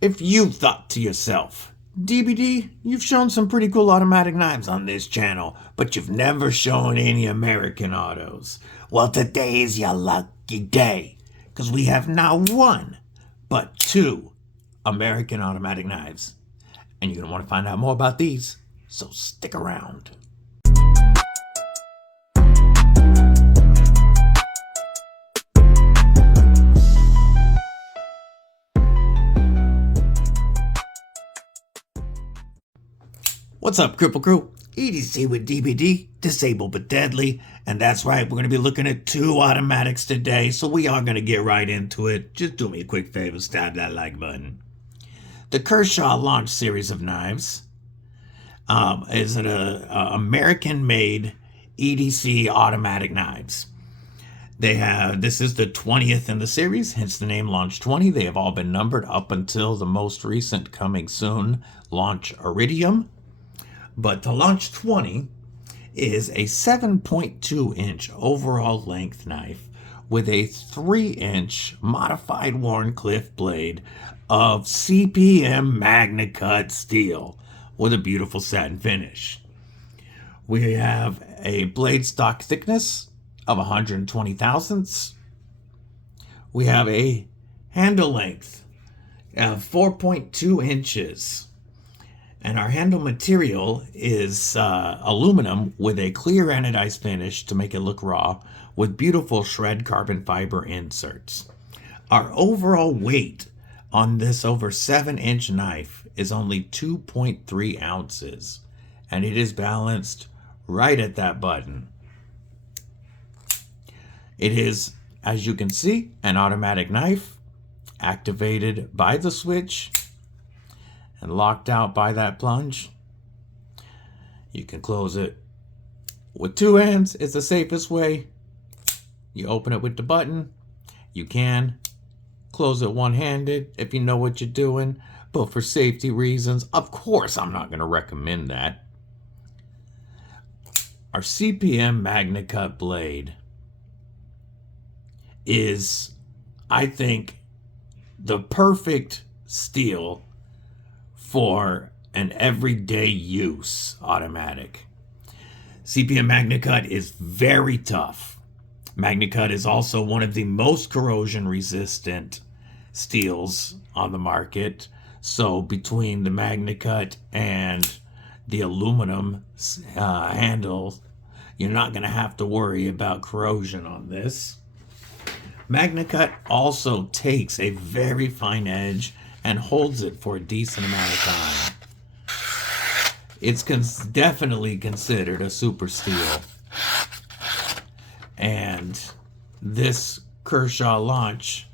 If you thought to yourself, DBD, you've shown some pretty cool automatic knives on this channel, but you've never shown any American autos. Well, today is your lucky day, because we have not one, but two American automatic knives. And you're going to want to find out more about these, so stick around. What's up, Kripple Krew? EDC with DBD, disabled but deadly. And that's right, we're going to be looking at two automatics today, so we are going to get right into it. Just do me a quick favor, stab that like button. The Kershaw launch series of knives is an American-made EDC automatic knives. This is the 20th in the series, hence the name Launch 20. They have all been numbered up until the most recent coming soon, Launch Iridium. But the Launch 20 is a 7.2 inch overall length knife with a 3-inch modified Wharncliffe blade of CPM MagnaCut steel with a beautiful satin finish. We have a blade stock thickness of 120 thousandths. We have a handle length of 4.2 inches. And our handle material is aluminum with a clear anodized finish to make it look raw, with beautiful shred carbon fiber inserts. Our overall weight on this over 7-inch knife is only 2.3 ounces, and it is balanced right at that button. It is, as you can see, an automatic knife activated by the switch and locked out by that plunge. You can close it with two hands. It's the safest way. You open it with the button. You can close it one-handed if you know what you're doing, but for safety reasons, of course, I'm not going to recommend that. Our CPM MagnaCut blade is, I think, the perfect steel for an everyday use automatic. CPM MagnaCut is very tough. MagnaCut is also one of the most corrosion resistant steels on the market. So between the MagnaCut and the aluminum handle, you're not going to have to worry about corrosion on this. MagnaCut also takes a very fine edge and holds it for a decent amount of time. It's definitely considered a super steel. And this Kershaw launch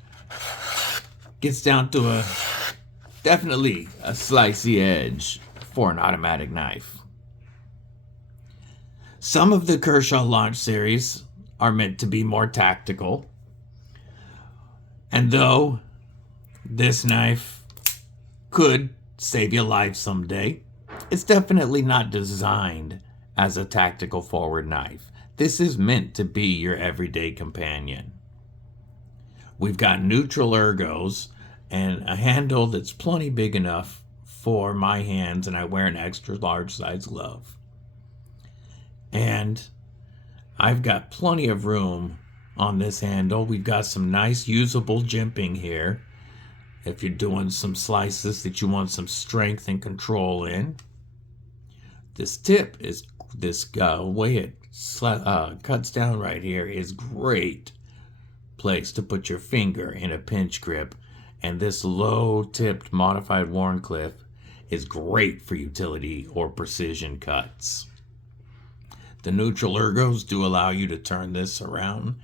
gets down to definitely a slicey edge for an automatic knife. Some of the Kershaw launch series are meant to be more tactical. And though this knife could save your life someday, it's definitely not designed as a tactical forward knife. This is meant to be your everyday companion. We've got neutral ergos and a handle that's plenty big enough for my hands, and I wear an extra large size glove. And I've got plenty of room on this handle. We've got some nice usable jimping here if you're doing some slices that you want some strength and control in. This tip is, way it cuts down right here is great place to put your finger in a pinch grip. And this low-tipped modified Wharncliffe is great for utility or precision cuts. The neutral ergos do allow you to turn this around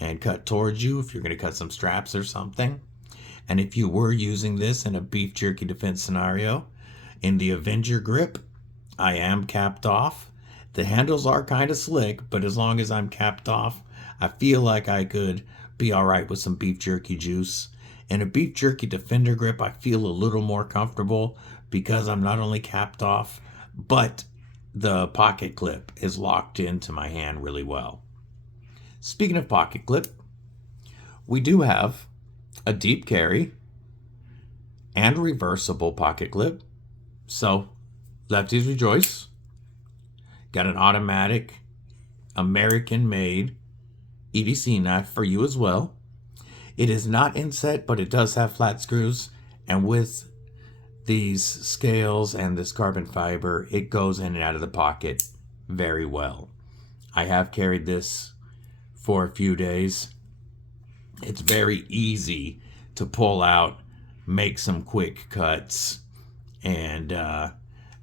and cut towards you if you're going to cut some straps or something. And if you were using this in a beef jerky defense scenario, in the Avenger grip, I am capped off. The handles are kind of slick, but as long as I'm capped off, I feel like I could be all right with some beef jerky juice. In a beef jerky defender grip, I feel a little more comfortable because I'm not only capped off, but the pocket clip is locked into my hand really well. Speaking of pocket clip, we do have a deep carry and reversible pocket clip. So, lefties rejoice. Got an automatic American-made EDC knife for you as well. It is not inset, but it does have flat screws, and with these scales and this carbon fiber, it goes in and out of the pocket very well. I have carried this for a few days. It's very easy to pull out, make some quick cuts, and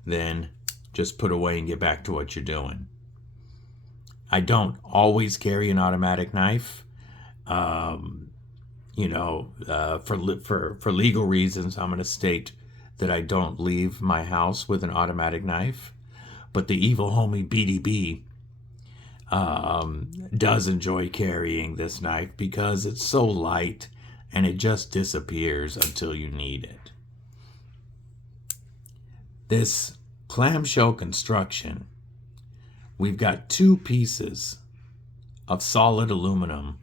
then just put away and get back to what you're doing. I don't always carry an automatic knife. For legal reasons, I'm going to state that I don't leave my house with an automatic knife. But the evil homie BDB does enjoy carrying this knife because it's so light and it just disappears until you need it. This clamshell construction, we've got two pieces of solid aluminum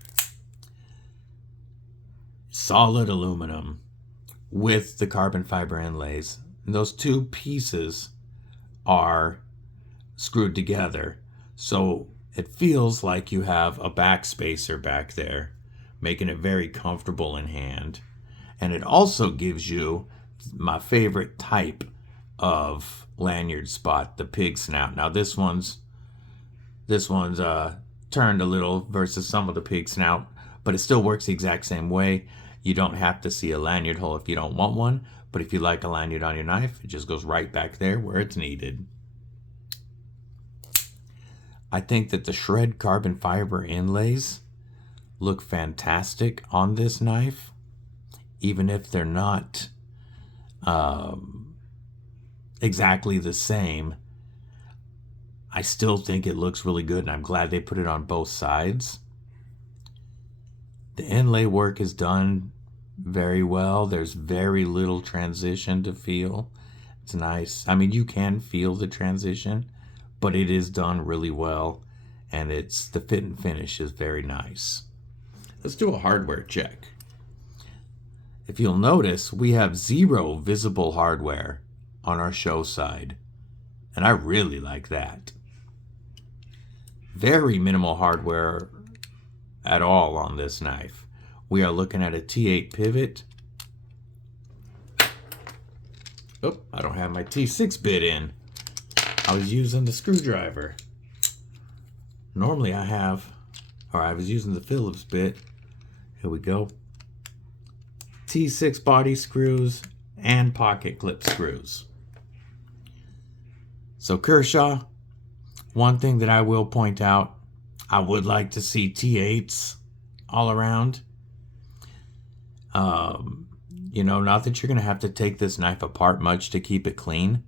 with the carbon fiber inlays. And those two pieces are screwed together, so it feels like you have a backspacer back there, making it very comfortable in hand. And it also gives you my favorite type of lanyard spot, the pig snout. Now this one's turned a little versus some of the pig snout, but it still works the exact same way. You don't have to see a lanyard hole if you don't want one, but if you like a lanyard on your knife, it just goes right back there where it's needed. I think that the shred carbon fiber inlays look fantastic on this knife, even if they're not exactly the same. I still think it looks really good, and I'm glad they put it on both sides. The inlay work is done very well. There's very little transition to feel. It's nice. I mean, you can feel the transition, but it is done really well, and the fit and finish is very nice. Let's do a hardware check. If you'll notice, we have 0 visible hardware on our show side, and I really like that. Very minimal hardware at all on this knife. We are looking at a T8 pivot. Oh, I don't have my T6 bit in. I was using the screwdriver. Normally I was using the Phillips bit. Here we go. T6 body screws and pocket clip screws. So Kershaw, one thing that I will point out, I would like to see T8s all around. Not that you're going to have to take this knife apart much to keep it clean.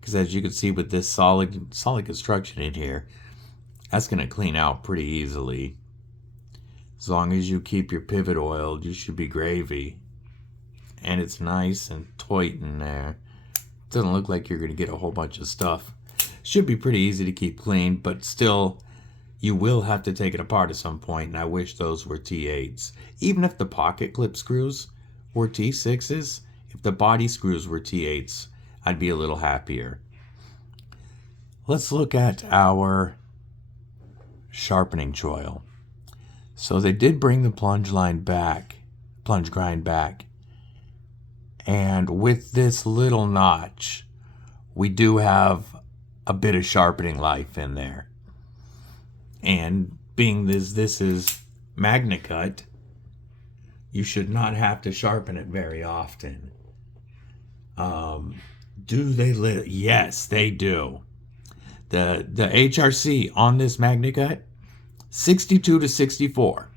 Because as you can see with this solid construction in here, that's going to clean out pretty easily. As long as you keep your pivot oiled, you should be gravy. And it's nice and tight in there. Doesn't look like you're going to get a whole bunch of stuff. Should be pretty easy to keep clean, but still, you will have to take it apart at some point, and I wish those were T8s. Even if the pocket clip screws were T6s, if the body screws were T8s, I'd be a little happier. Let's look at our sharpening choil. So they did bring the plunge grind back. And with this little notch, we do have a bit of sharpening life in there. And being this is MagnaCut, you should not have to sharpen it very often. Do they yes, they do. The HRC on this MagnaCut, 62 to 64.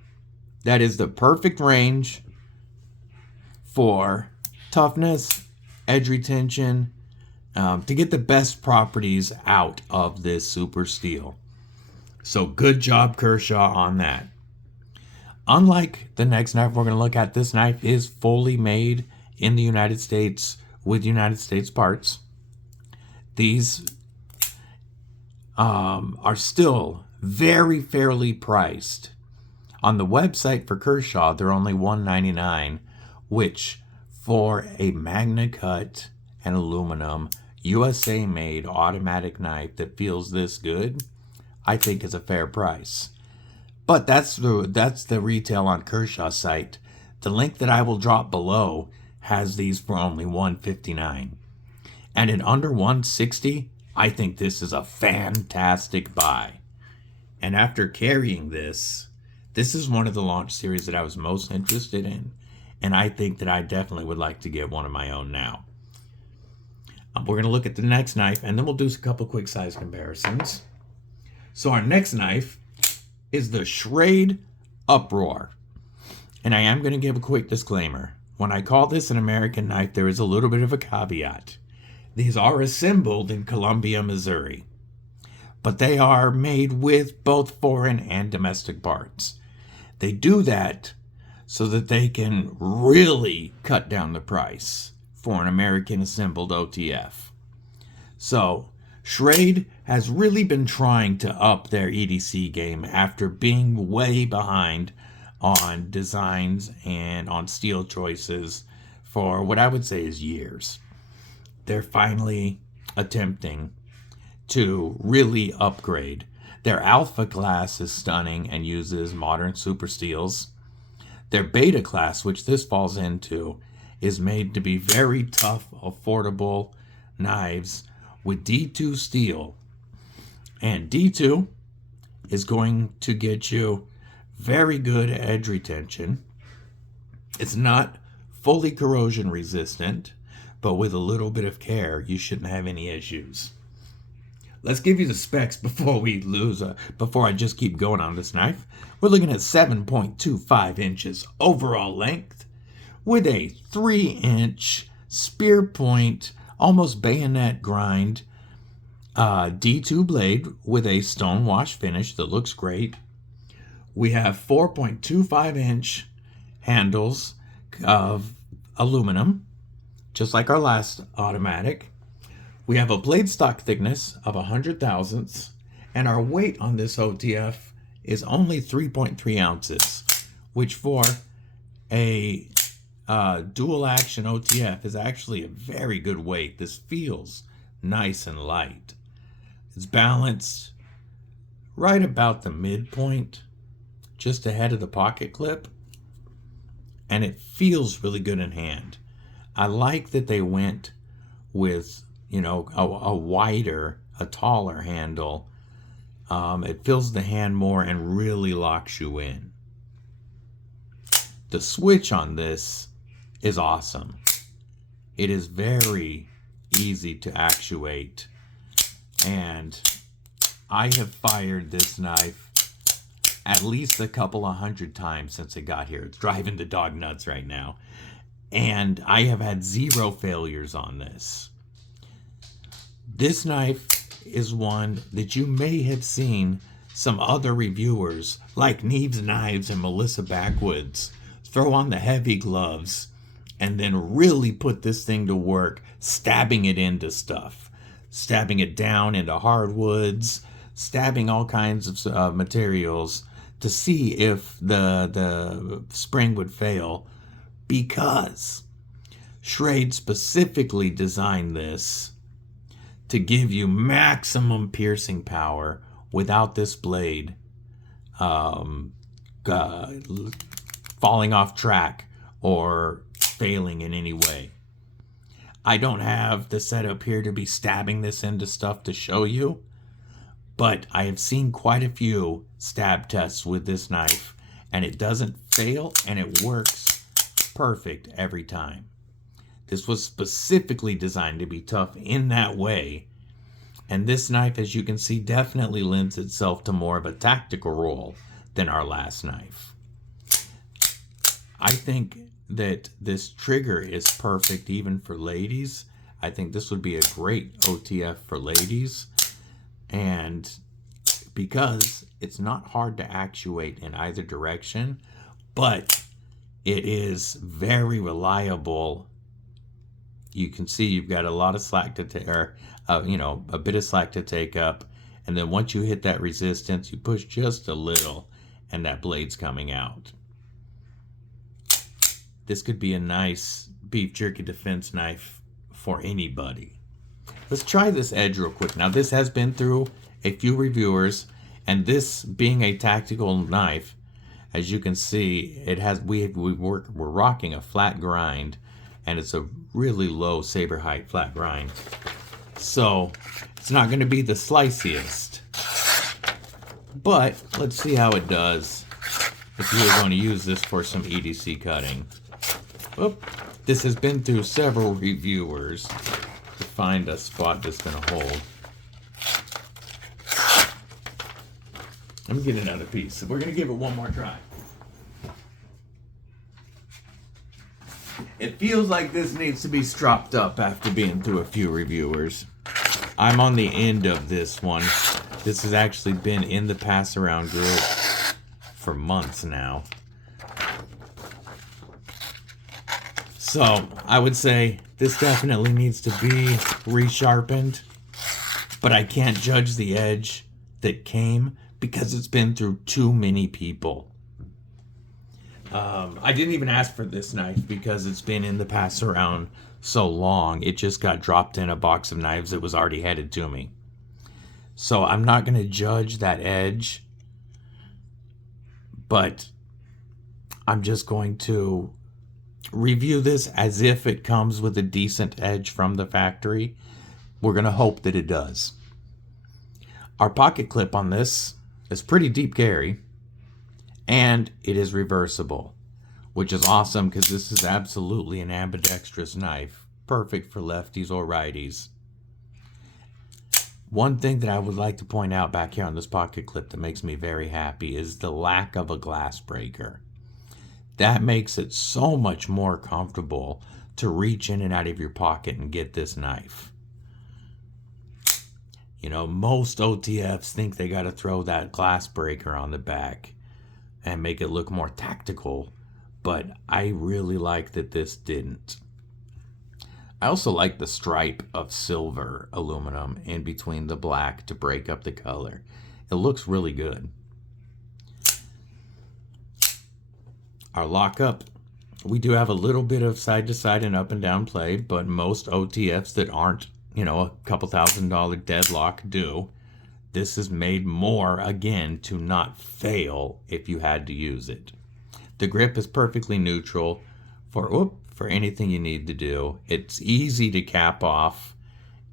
That is the perfect range for toughness, edge retention, to get the best properties out of this super steel. So good job, Kershaw, on that. Unlike the next knife we're going to look at, this knife is fully made in the United States with United States parts. These are still very fairly priced. On the website for Kershaw, they're only $199, which for a MagnaCut and aluminum USA made automatic knife that feels this good, I think is a fair price. But that's the retail on Kershaw's site. The link that I will drop below has these for only $159. And at under $160, I think this is a fantastic buy. And after carrying this is one of the launch series that I was most interested in. And I think that I definitely would like to get one of my own now. We're going to look at the next knife, and then we'll do a couple quick size comparisons. So our next knife is the Schrade Uproar. And I am going to give a quick disclaimer. When I call this an American knife, there is a little bit of a caveat. These are assembled in Columbia, Missouri. But they are made with both foreign and domestic parts. They do that so that they can really cut down the price for an American assembled OTF. So, Schrade has really been trying to up their EDC game after being way behind on designs and on steel choices for what I would say is years. They're finally attempting to really upgrade. Their Alpha class is stunning and uses modern super steels. Their Beta class, which this falls into, is made to be very tough, affordable knives with D2 steel. And D2 is going to get you very good edge retention. It's not fully corrosion resistant, but with a little bit of care, you shouldn't have any issues. Let's give you the specs before I just keep going on this knife. We're looking at 7.25 inches overall length with a 3-inch spear point, almost bayonet grind, D2 blade with a stonewash finish that looks great. We have 4.25-inch handles of aluminum, just like our last automatic. We have a blade stock thickness of 100 thousandths, and our weight on this OTF is only 3.3 ounces, which for a dual action OTF is actually a very good weight. This feels nice and light. It's balanced right about the midpoint, just ahead of the pocket clip, and it feels really good in hand. I like that they went with, a wider, a taller handle. It fills the hand more and really locks you in. The switch on this is awesome. It is very easy to actuate, and I have fired this knife at least a couple of 100 times since it got here. It's driving the dog nuts right now, and I have had 0 failures on this. This knife is one that you may have seen some other reviewers like Neves Knives and Melissa Backwoods throw on the heavy gloves and then really put this thing to work, stabbing it into stuff, stabbing it down into hardwoods, stabbing all kinds of materials to see if the spring would fail, because Schrade specifically designed this to give you maximum piercing power without this blade falling off track or failing in any way. I don't have the setup here to be stabbing this into stuff to show you, but I have seen quite a few stab tests with this knife, and it doesn't fail, and it works perfect every time. This was specifically designed to be tough in that way, and this knife, as you can see, definitely lends itself to more of a tactical role than our last knife. I think that this trigger is perfect even for ladies. I think this would be a great OTF for ladies, and because it's not hard to actuate in either direction, but it is very reliable. You can see you've got a lot of slack to take, or a bit of slack to take up, and then once you hit that resistance, you push just a little, and that blade's coming out. This could be a nice beef jerky defense knife for anybody. Let's try this edge real quick. Now, this has been through a few reviewers, and this being a tactical knife, as you can see, it has we're rocking a flat grind, and it's a really low saber height flat grind. So it's not going to be the sliciest, but let's see how it does if you're going to use this for some EDC cutting. Oop. This has been through several reviewers to find a spot that's going to hold. Let me get another piece. So we're going to give it one more try. It feels like this needs to be stropped up after being through a few reviewers. I'm on the end of this one. This has actually been in the pass around group for months now. So I would say this definitely needs to be resharpened, but I can't judge the edge that came because it's been through too many people. I didn't even ask for this knife because it's been in the pass around so long. It just got dropped in a box of knives that was already headed to me. So I'm not going to judge that edge, but I'm just going to review this as if it comes with a decent edge from the factory. We're going to hope that it does. Our pocket clip on this is pretty deep carry, and it is reversible, which is awesome because this is absolutely an ambidextrous knife, perfect for lefties or righties. One thing that I would like to point out back here on this pocket clip that makes me very happy is the lack of a glass breaker. That makes it so much more comfortable to reach in and out of your pocket and get this knife. You know, most OTFs think they got to throw that glass breaker on the back and make it look more tactical, but I really like that this didn't. I also like the stripe of silver aluminum in between the black to break up the color. It looks really good. Our lockup, we do have a little bit of side to side and up and down play, but most OTFs that aren't, you know, a couple $1,000 deadlock do. This is made more, again, to not fail if you had to use it. The grip is perfectly neutral for anything you need to do. It's easy to cap off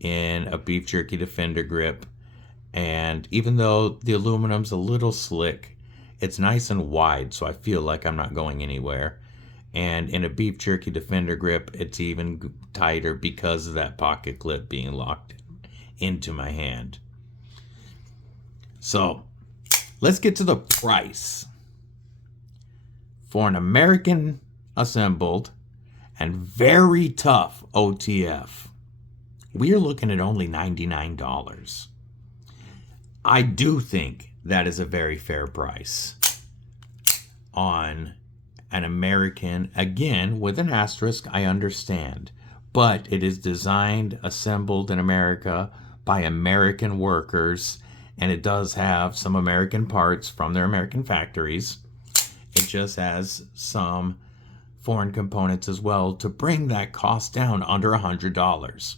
in a beef jerky defender grip, and even though the aluminum's a little slick, it's nice and wide, so I feel like I'm not going anywhere. And in a beef jerky defender grip, it's even tighter because of that pocket clip being locked into my hand. So let's get to the price. For an American assembled and very tough OTF, we are looking at only $99. I do think that is a very fair price on an American, again, with an asterisk, I understand, but it is designed, assembled in America by American workers, and it does have some American parts from their American factories. It just has some foreign components as well to bring that cost down under $100.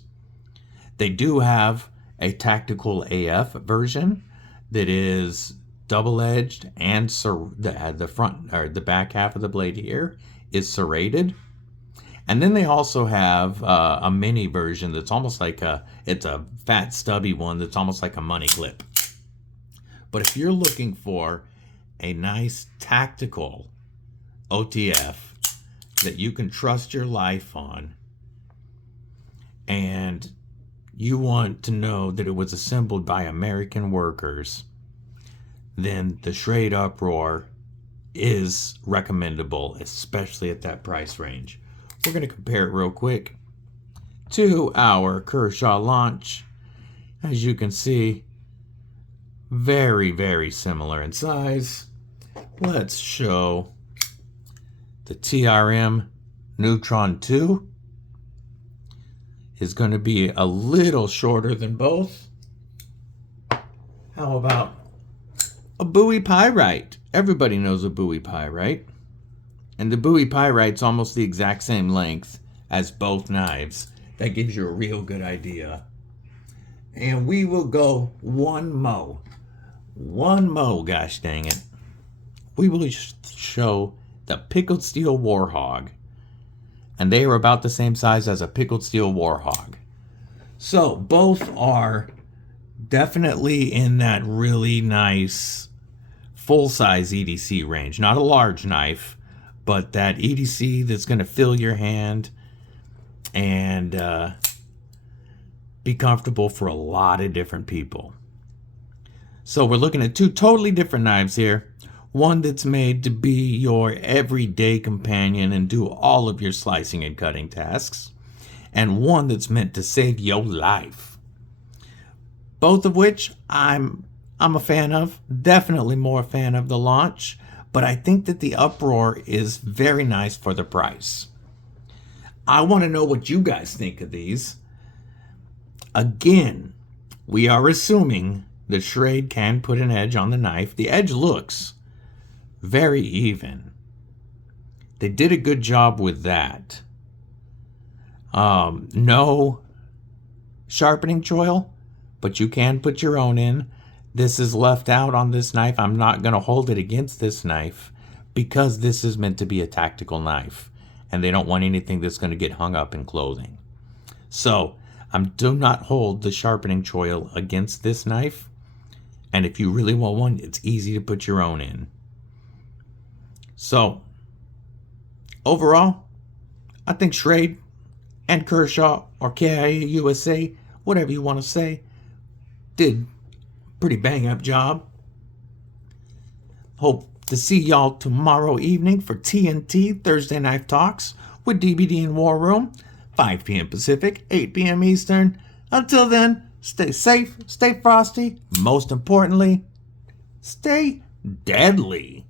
They do have a tactical AF version that is double-edged, and the front or the back half of the blade here is serrated. And then they also have a mini version that's almost like it's a fat stubby one that's almost like a money clip. But if you're looking for a nice tactical OTF that you can trust your life on, and you want to know that it was assembled by American workers, then the Schrade Uproar is recommendable, especially at that price range. We're going to compare it real quick to our Kershaw launch. As you can see, very, very similar in size. Let's show the TRM Neutron 2 is going to be a little shorter than both. How about a Bowie Pyrite? Everybody knows a Bowie Pyrite. And the Bowie Pyrite's almost the exact same length as both knives. That gives you a real good idea. And we will go one mo, gosh dang it. We will show the pickled steel Warhog. And they are about the same size as a pickled steel Warhog. So both are definitely in that really nice full-size EDC range. Not a large knife, but that EDC that's going to fill your hand and be comfortable for a lot of different people. So we're looking at two totally different knives here. One that's made to be your everyday companion and do all of your slicing and cutting tasks. And one that's meant to save your life. Both of which I'm a fan of. Definitely more a fan of the launch. But I think that the Uproar is very nice for the price. I want to know what you guys think of these. Again, we are assuming that Schrade can put an edge on the knife. The edge looks very even. They did a good job with that. No sharpening choil, but you can put your own in. This is left out on this knife. I'm not going to hold it against this knife because this is meant to be a tactical knife. And they don't want anything that's going to get hung up in clothing. So, do not hold the sharpening choil against this knife. And if you really want one, it's easy to put your own in. So, overall, I think Schrade and Kershaw, or KIA USA, whatever you want to say, did a pretty bang-up job. Hope to see y'all tomorrow evening for TNT Thursday Knife Talks with DBD in War Room, 5 p.m. Pacific, 8 p.m. Eastern. Until then, stay safe, stay frosty, most importantly, stay deadly.